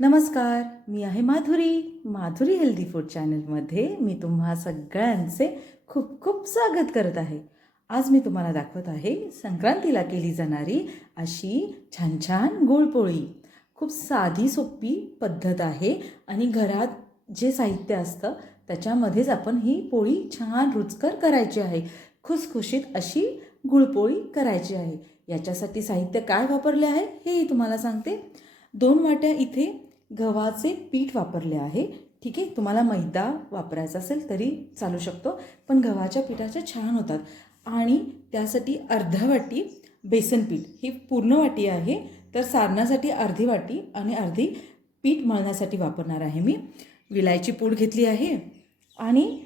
नमस्कार मी आहे Madhuri. Madhuri healthy food चॅनलमध्ये मी तुम्हा सगळ्यांचे खूप खूप स्वागत करत आहे. आज मी तुम्हाला दाखवत आहे संक्रांतीला केली जाणारी अशी छान छान गुळपोळी खूप साधी सोपी पद्धत आहे आणि घरात जे साहित्य असतं त्याच्यामध्येच आपण ही पोळी छान रुचकर करायची आहे. खुसखुशीत अशी गुळपोळी करायची आहे. याच्यासाठी साहित्य काय वापरले आहे हेही तुम्हाला सांगते. दोन वाट्या इथे गव्हाचे पीठ वापरले आहे. ठीक आहे? तुम्हाला मैदा वापरायचा असेल तरी चालू शकतो. पण गव्हाच्या पिठाच्या छान होतात. आणि त्यासाठी अर्धा वाटी बेसन पीठ. ही पूर्ण वाटी आहे. तर सारणासाठी अर्धी वाटी आणि अर्धी पीठ मळण्यासाठी वापरणार आहे मी. विलायची पूड घेतली आहे. आणि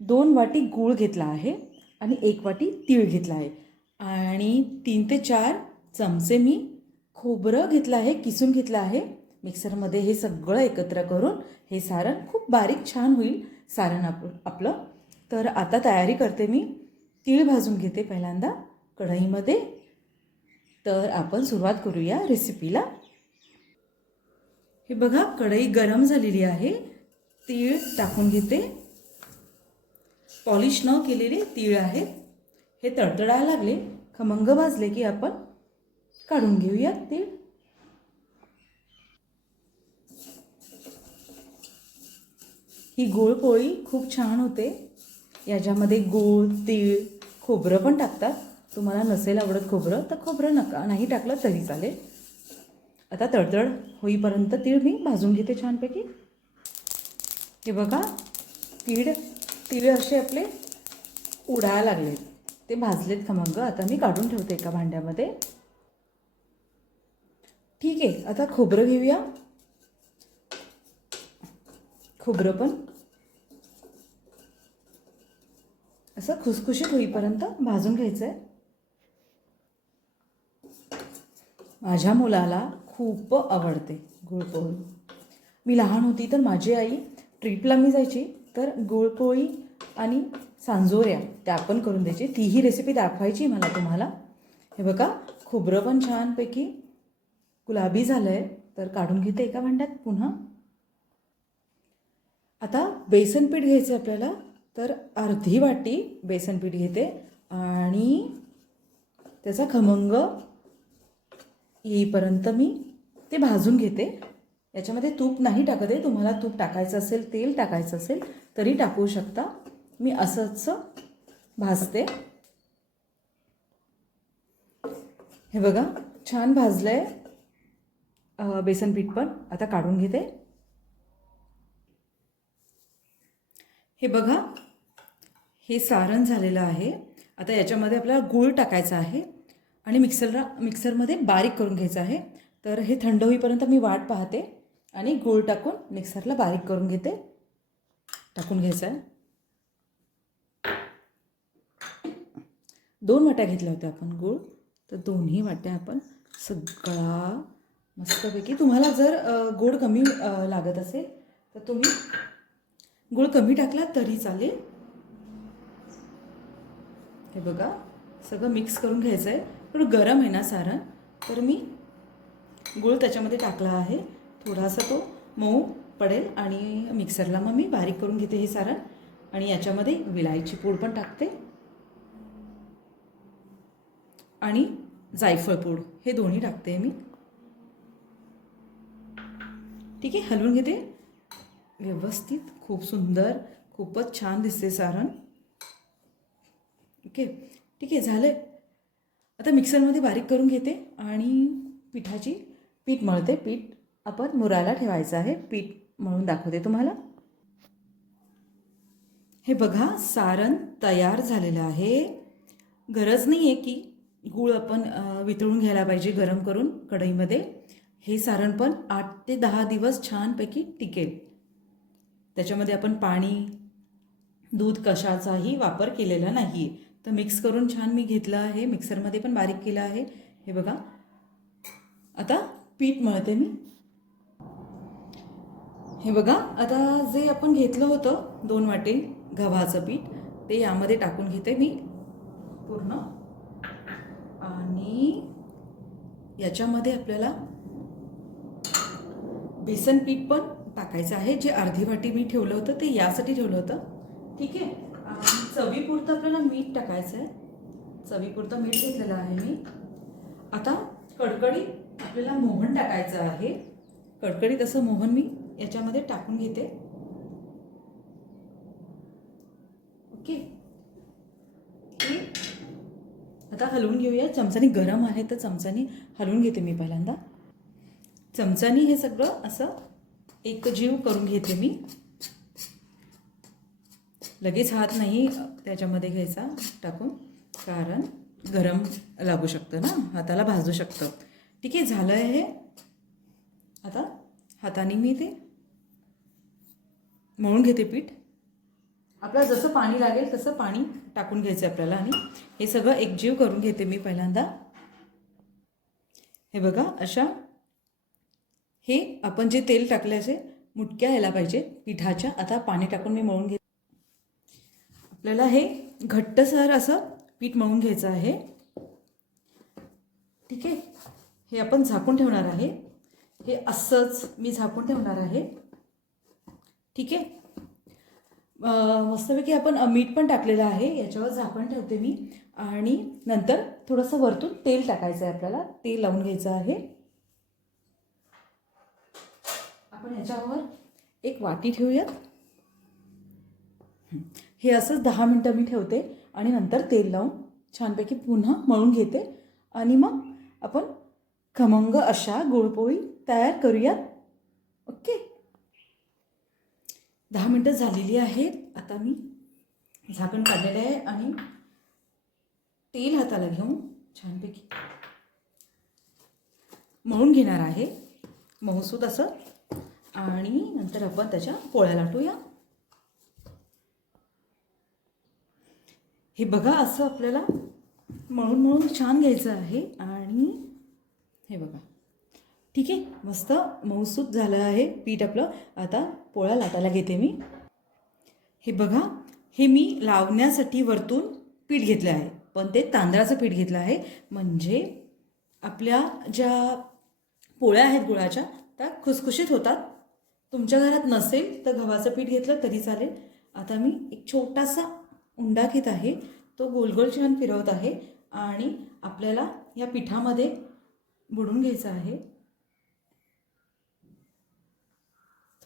दोन वाटी गूळ घेतला आहे. आणि एक वाटी तीळ घेतला आहे. आणि तीन ते चार चमचे मी खोबरं घेतलं आहे. किसून घेतलं आहे. मिक्सरमध्ये हे सगळं एकत्र करून हे सारण खूप बारीक छान होईल सारण आप आपलं. तर आता तयारी करते मी. तीळ भाजून घेते पहिल्यांदा कढईमध्ये. तर आपण सुरुवात करूया रेसिपीला हे बघा कढई गरम झालेली आहे. तीळ टाकून घेते. पॉलिश न केलेले तीळ आहेत. हे तडतडायला लागले. खमंग भाजले की आपण काढून घेऊयात तीळ. ही गोळपोळी खूप छान होते. याच्यामध्ये गूळ तीळ खोबरं पण टाकतात. तुम्हाला नसेल आवडत खोबरं तर खोबरं नका. नाही टाकलं तरी चालेल. आता तडतड होईपर्यंत तीळ मी भाजून घेते छानपैकी. हे बघा तीळ तीळ असे आपले उडायला लागलेत. ते भाजलेत खमंग. आता मी काढून ठेवते एका भांड्यामध्ये. ठीक आहे आता खोबरं घेऊया. खोबरं पण असं खुसखुशीत होईपर्यंत भाजून घ्यायचं आहे माझ्या मुलाला खूप आवडते गुळपोळी. मी लहान होती तर माझी आई ट्रिपला मी जायची तर गुळपोळी आणि सांजोऱ्या त्या पण करून द्यायची. तीही रेसिपी दाखवायची मला तुम्हाला. हे बघा खोबरं पण छानपैकी गुलाबी झालं आहे तर काढून घेते एका भांड्यात पुन्हा. आता बेसन पीठ घ्यायचं आहे आपल्याला. तर अर्धी वाटी बेसन पीठ घेते आणि त्याचा खमंग येईपर्यंत मी ते भाजून घेते. याच्यामध्ये तूप नाही टाकत आहे. तुम्हाला तूप टाकायचं असेल तेल टाकायचं असेल तरी टाकू शकता. मी असंच भाजते. हे बघा छान भाजलं आहे बेसन पीठ पण. आता काढून घेते. हे बघा हे सारण झालेलं आहे. आता याच्यामध्ये आपल्याला गूळ टाकायचा आहे आणि मिक्सरला मिक्सरमध्ये बारीक करून घ्यायचं आहे. तर हे थंड होईपर्यंत मी वाट पाहते आणि गूळ टाकून मिक्सरला बारीक करून घेते. टाकून घ्यायचं आहे. दोन वाट्या घेतल्या होत्या आपण गूळ. तर दोन्ही वाट्या आपण सगळा मस्तपैकी तुम्हाला जर गोड कमी लागत असेल तर तुम्ही गूळ कमी टाकला तरी चालेल. हे बघा सगळं मिक्स करून घ्यायचं आहे थोडं गरम आहे ना सारण? तर मी गूळ त्याच्यामध्ये टाकला आहे. थोडासा तो मऊ पडेल आणि मिक्सरला मग मी बारीक करून घेते हे सारण. आणि याच्यामध्ये विलायची पूड पण टाकते. आणि जायफळ पूड हे दोन्ही टाकते मी. ठीक आहे हलवून घेते. व्यवस्थित खूप सुंदर खूपच छान दिसते सारण. ओके ठीक आहे झालं आता मिक्सरमध्ये बारीक करून घेते आणि पिठाची पीठ मळते. पीठ आपण मुरायला ठेवायचं आहे. पीठ मळून दाखवते तुम्हाला. हे बघा सारण तयार झालेलं आहे. गरज नाही आहे की गूळ आपण वितळून घ्यायला पाहिजे गरम करून कढईमध्ये. हे सारण पण आठ ते दहा दिवस छानपैकी टिकेल. त्याच्यामध्ये आपण पाणी दूध कशाचाही वापर केलेला नाही आहे तर मिक्स करून छान मी घेतलं आहे. मिक्सरमध्ये पण बारीक केलं आहे. हे बघा. आता पीठ मळते मी. हे बघा. आता जे आपण घेतलं होतं दोन वाटे गव्हाचं पीठ ते यामध्ये टाकून घेते मी पूर्ण. आणि याच्यामध्ये आपल्याला बेसन पीठ पण टाकायचं आहे. जे अर्धी वाटी मी ठेवलं होतं ते यासाठी ठेवलं होतं. ठीक आहे? चवीपुरतं आपल्याला मीठ टाकायचं आहे चवीपुरतं मीठ घेतलेलं आहे मी. आता कडकडी आपल्याला मोहन टाकायचं आहे. कडकडीत असं मोहन मी याच्यामध्ये टाकून घेते. ओके. आता हलवून घेऊया. चमचानी गरम आहे तर चमचानी हलवून घेते मी पहिल्यांदा. चमचानी हे सगळं असं एकजीव करून घेते मी. लगेच हात नाही त्याच्यामध्ये घ्यायचा टाकून. कारण गरम लागू शकतं ना हाताला भाजू शकतं. ठीक आहे झालं आहे हे. आता हाताने मी ते मळून घेते पीठ. आपल्याला जसं पाणी लागेल तसं पाणी टाकून घ्यायचं आहे आपल्याला. आणि हे सगळं एकजीव करून घेते मी पहिल्यांदा. हे बघा अशा हे आपण जे तेल टाकल्याचे मुटक्या यायला पाहिजे. पिठाच्या आता पाणी टाकून मी मळून घे आपल्याला हे घट्टसर असं पीठ मळून घ्यायचं आहे. ठीक आहे? हे आपण झाकून ठेवणार आहे. हे असंच मी झाकून ठेवणार आहे. ठीक आहे? मस्तपैकी आपण मीठ पण टाकलेलं आहे. याच्यावर झाकण ठेवते मी. आणि नंतर थोडंसं वरतून तेल टाकायचं आहे आपल्याला. तेल लावून घ्यायचं आहे. आपण ह्याच्यावर एक वाटी ठेवूयात. हे असंच दहा मिनटं मी ठेवते आणि नंतर तेल लावून छानपैकी पुन्हा मळून घेते. आणि मग आपण खमंग अशा गुळपोळी तयार करूयात. ओके? दहा मिनटं झालेली आहेत. आता मी झाकण काढलेलं आहे आणि तेल हाताला घेऊन छानपैकी मळून घेणार आहे. मऊसूद असं. आणि नंतर आपण त्याच्या पोळ्या लाटूया. हे बघा असं आपल्याला मळून मळून छान घ्यायचं आहे आणि हे बघा. ठीक आहे मस्त मऊसूत झालं आहे पीठ आपलं. आता पोळ्या लाटायला घेते मी. हे बघा हे मी लावण्यासाठी वरतून पीठ घेतलं आहे. पण ते तांदळाचं पीठ घेतलं आहे. म्हणजे आपल्या ज्या पोळ्या आहेत गुळाच्या त्या खुसखुशीत होतात. तुमच्या घरात नसेल तर गव्हाचं पीठ घेतलं तरी चालेल. आता मी एक छोटासा उंडा घेत आहे. तो गोलगोल छान फिरवत आहे आणि आपल्याला या पिठामध्ये बुडून घ्यायचं आहे.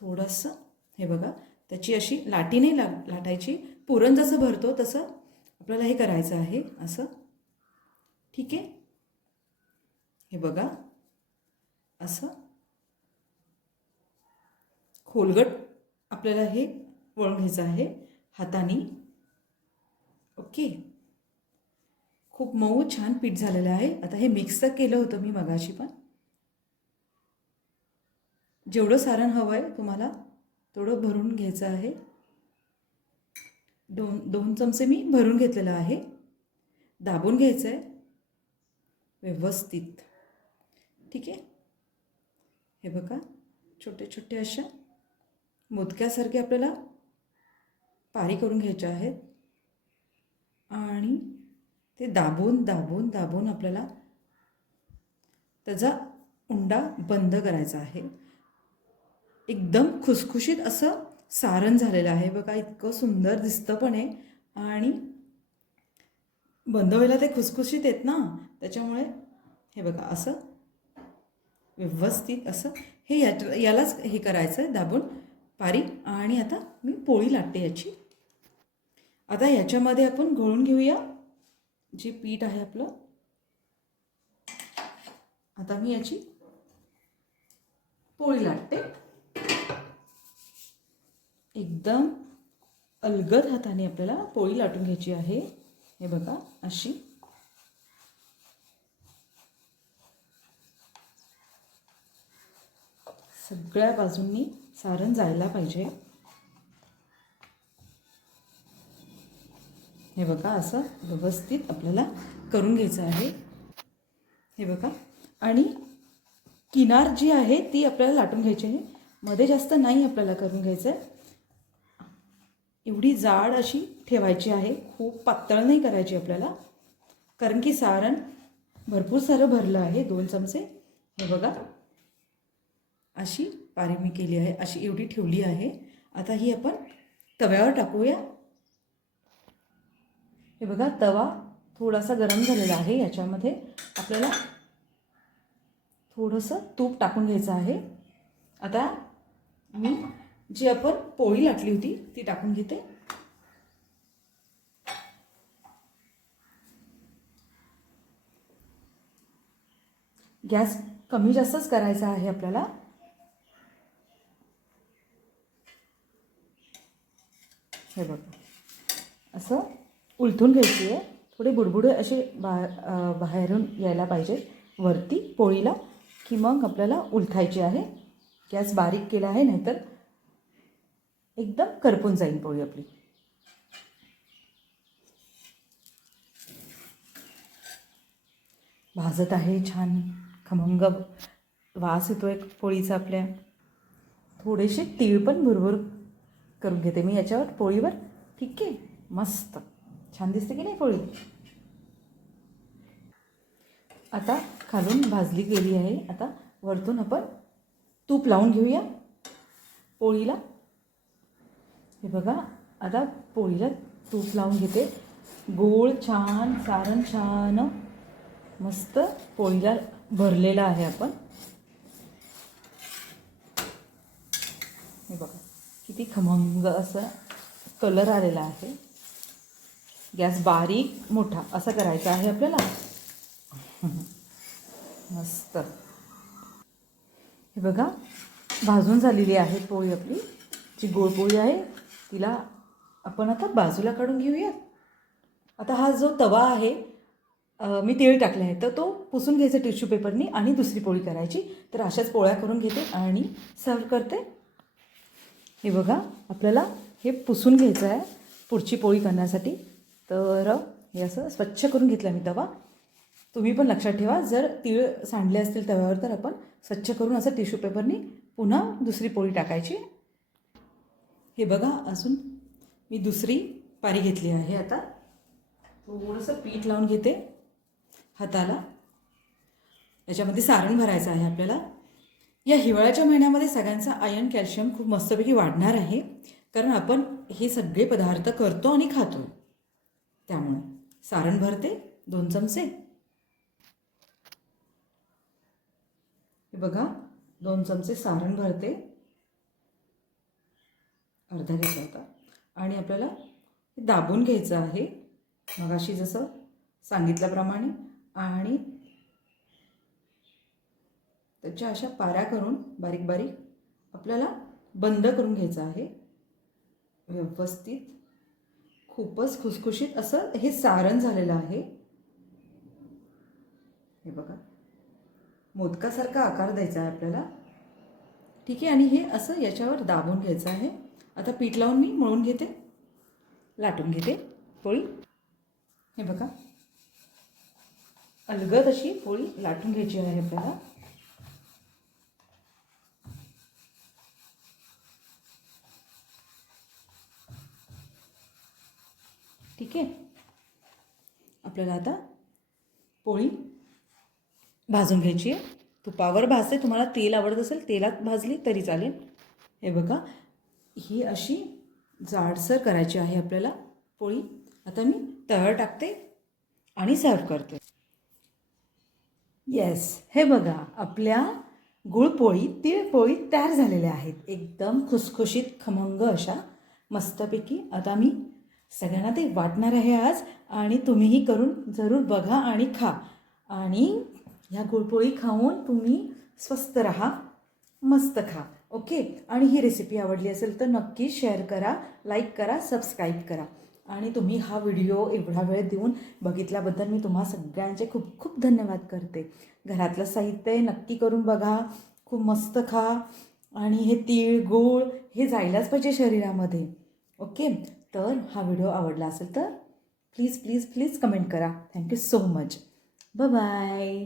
थोडंसं हे बघा त्याची अशी लाटी नाही ला लाटायची. पुरण जसं भरतो तसं आपल्याला हे करायचं आहे असं. ठीक आहे? हे बघा असं. खोलगट आपल्याला हे वळून घ्यायचं आहे हाताने. ओके. खूप मऊ छान पीठ झालेलं आहे. आता हे मिक्स तर केलं होतं मी मगाशी पण. जेवढं सारण हवं आहे तुम्हाला तेवढं भरून घ्यायचं आहे. दोन दोन चमचे मी भरून घेतलेलं आहे. दाबून घ्यायचं आहे व्यवस्थित. ठीक आहे? हे बघा छोटे छोटे अशा मोदक्यासारखे आपल्याला पारी करून घ्यायच्या आहेत. आणि ते दाबून दाबून दाबून आपल्याला त्याचा उंडा बंद करायचा आहे. एकदम खुसखुशीत असं सारण झालेलं आहे. बघा इतकं सुंदर दिसतं पण आहे आणि बंद व्हायला ते खुसखुशीत आहेत ना? त्याच्यामुळे हे बघा असं व्यवस्थित असं हे या यालाच हे करायचं आहे दाबून पारी. आणि आता मी पोळी लाटते याची. आता याच्यामध्ये आपण घोळून घेऊया. जे पीठ आहे आपलं. आता मी याची पोळी लाटते. एकदम अलगद हाताने आपल्याला पोळी लाटून घ्यायची आहे. हे बघा अशी. सगळ्या बाजूंनी सारण जायला पाहिजे. हे बघा असं व्यवस्थित आपल्याला करून घ्यायचं आहे. हे बघा. आणि किनार जी आहे ती आपल्याला लाटून घ्यायची आहे. मध्ये जास्त नाही आपल्याला करून घ्यायचं आहे. एवढी जाड अशी ठेवायची आहे. खूप पातळ नाही करायची आपल्याला. कारण की सारण भरपूर सारं भरलं आहे दोन चमचे. हे बघा. अशी पारी मी केली आहे अशी एवढी ठेवली आहे. आता ही आपण तव्यावर टाकूया. हे बघा तवा थोडासा गरम झालेला आहे. याच्यामध्ये आपल्याला थोडंसं तूप टाकून घ्यायचं आहे. आता मी जी आपण पोळी लाटली होती ती टाकून घेते. गॅस कमी जास्तच करायचा आहे आपल्याला. हे बघा असं उलथून घ्यायची आहे. थोडे बुडबुडे असे बा बाहेरून यायला पाहिजे. वरती पोळीला की मग आपल्याला उलथायची आहे. गॅस बारीक केला आहे नाहीतर एकदम करपून जाईल पोळी आपली. भाजत आहे छान. खमंग वास येतो एक पोळीचा आपल्या. थोडेसे तीळ पण भुरभुर करून घेते मी याच्यावर. पोळीवर ठीक आहे. मस्त. छान दिसते की नाही पोळी? आता खालून भाजली गेली आहे. आता वरतून आपण तूप लावून घेऊया पोळीला. हे बघा आता पोळीला तूप लावून घेते. गोळ छान सारण छान मस्त पोळीला भरलेलं आहे आपण. हे बघा किती खमंग असं कलर आलेला आहे. गॅस बारीक मोठा. असा करायचा आहे आपल्याला. मस्त. हे बघा भाजून झालेली आहे पोळी आपली. जी गोड पोळी आहे तिला आपण आता बाजूला काढून घेऊयात. आता हा जो तवा आहे मी तेल टाकले आहे तर तो पुसून घ्यायचा टिश्यू पेपरनी आणि दुसरी पोळी करायची. तर अशाच पोळ्या करून घेते आणि सर्व करते. हे बघा आपल्याला हे पुसून घ्यायचं आहे पुढची पोळी करण्यासाठी. तर हे असं स्वच्छ करून घेतला मी तवा. तुम्ही पण लक्षात ठेवा जर तीळ सांडले असतील तव्यावर तर आपण स्वच्छ करून असं टिश्यू पेपरनी पुन्हा दुसरी पोळी टाकायची. हे बघा अजून मी दुसरी पारी घेतली आहे आता. थोडंसं पीठ लावून घेते हाताला. याच्यामध्ये सारण भरायचं आहे आपल्याला. या हिवाळ्याच्या महिन्यामध्ये सगळ्यांचं आयर्न कॅल्शियम खूप मस्तपैकी वाढणार आहे. कारण आपण हे सगळे पदार्थ करतो आणि खातो. त्यामुळे सारण भरते दोन चमचे. हे बघा दोन चमचे सारण भरते. अर्धा घ्यायचा होता. आणि आपल्याला दाबून घ्यायचं आहे. मगाशी जसं सांगितल्याप्रमाणे. आणि त्याच्या अशा पाऱ्या करून बारीक बारीक आपल्याला बंद करून घ्यायचं आहे. व्यवस्थित. खूपच खुसखुशीत असं हे सारण झालेलं आहे. हे बघा. मोदकासारखा आकार द्यायचा आहे आपल्याला. ठीक आहे आणि हे असं याच्यावर दाबून घ्यायचं आहे. आता पीठ लावून मी मळून घेते. लाटून घेते. पोळी. हे बघा. अलगद अशी पोळी लाटून घ्यायची आहे आपल्याला. ठीक आहे? आपल्याला आता पोळी भाजून घ्यायची आहे. तुपावर भाजते. तुम्हाला तेल आवडत असेल तेलात भाजली तरी चालेल. हे बघा ही अशी जाडसर करायची आहे आपल्याला पोळी. आता मी तळ टाकते आणि सर्व करते. येस हे बघा आपल्या गुळपोळी तिळपोळी तयार झालेल्या आहेत. एकदम खुसखुशीत खमंग अशा मस्तपैकी. आता मी सगळ्यांना ते वाटणार आहे आज आणि तुम्हीही करून जरूर बघा आणि खा. आणि ह्या गुळपोळी खाऊन तुम्ही स्वस्त राहा मस्त खा. ओके? आणि ही रेसिपी आवडली असेल तर नक्की शेअर करा लाईक करा सबस्क्राईब करा. आणि तुम्ही हा व्हिडिओ एवढा वेळ देऊन बघितल्याबद्दल मी तुम्हा सगळ्यांचे खूप खूप धन्यवाद करते. घरातलं साहित्य नक्की करून बघा खूप मस्त खा. आणि हे तीळ गूळ हे जायलाच पाहिजे शरीरामध्ये. ओके? तर हा व्हिडिओ आवडला असेल तर प्लीज प्लीज प्लीज कमेंट करा. Thank you so much bye